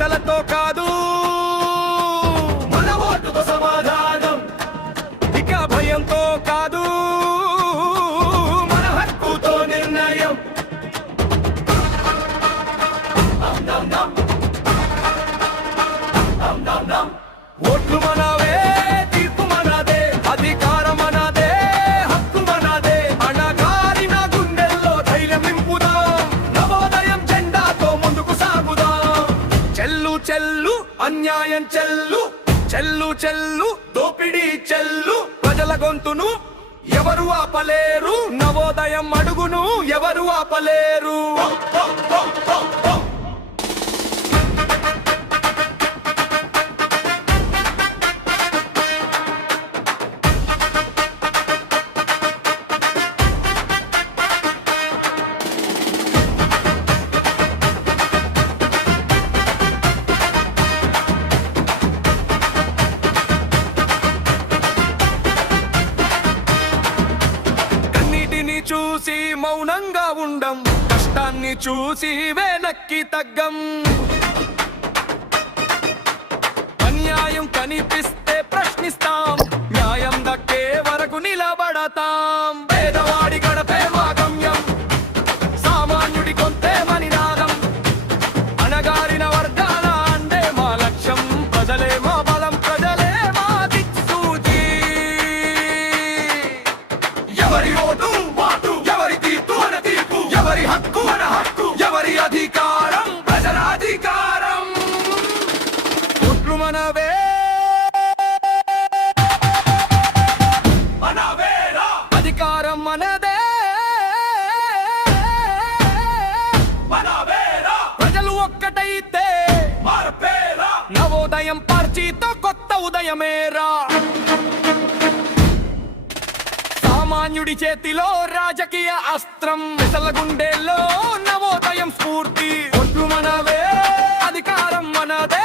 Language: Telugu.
మాటలతో కాదు మన ఓటుతో సమాధానం, ఇక భయంతో కాదు మన హక్కుతో నిర్ణయం. ఓట్లు మనవే, తీర్పు మనదే, అధికారం మనదే, హక్కు మనదే. అణగారిన గుండెల్లో ధైర్యం నింపుదాం, నవోదయం జెండాతో ముందుకు సాగుదాం. చెల్లు చెల్లు అన్యాయం చెల్లు, చెల్లు చెల్లు దోపిడీ చెల్లు. ప్రజల గొంతును ఎవరు ఆపలేరు, నవోదయం అడుగును ఎవరు ఆపలేరు. చూసి మౌనంగా ఉండం, కష్టాన్ని చూసి వెనక్కి తగ్గం. అన్యాయం కనిపిస్తే ప్రశ్నిస్తాం, న్యాయం దక్కే వరకు నిలబడతాం. పేదవాడి గడపే మా గమ్యం, సామాన్యుడి గొంతే మనినాదం. అణగారిన వర్గాల అండే మా లక్ష్యం, ప్రజలే మా బలం, ప్రజలే మా దిక్సూచి. ఎవరి ఓటు ఎవరి హక్కు మన హక్కు, ఎవరి అధికారం ప్రజల అధికారం. ఓట్లు మనవే మనవేరా, అధికారం మనదే మనవేరా. ప్రజలు ఒక్కటైతే మార్పేరా, నవోదయం పార్టీతో కొత్త ఉదయమేరా. సామాన్యుడి చేతిలో రాజకీయ అస్త్రం, విసల గుండెల్లో నవోదయం స్ఫూర్తి. ఓట్లు మనవే, అధికారం మనదే.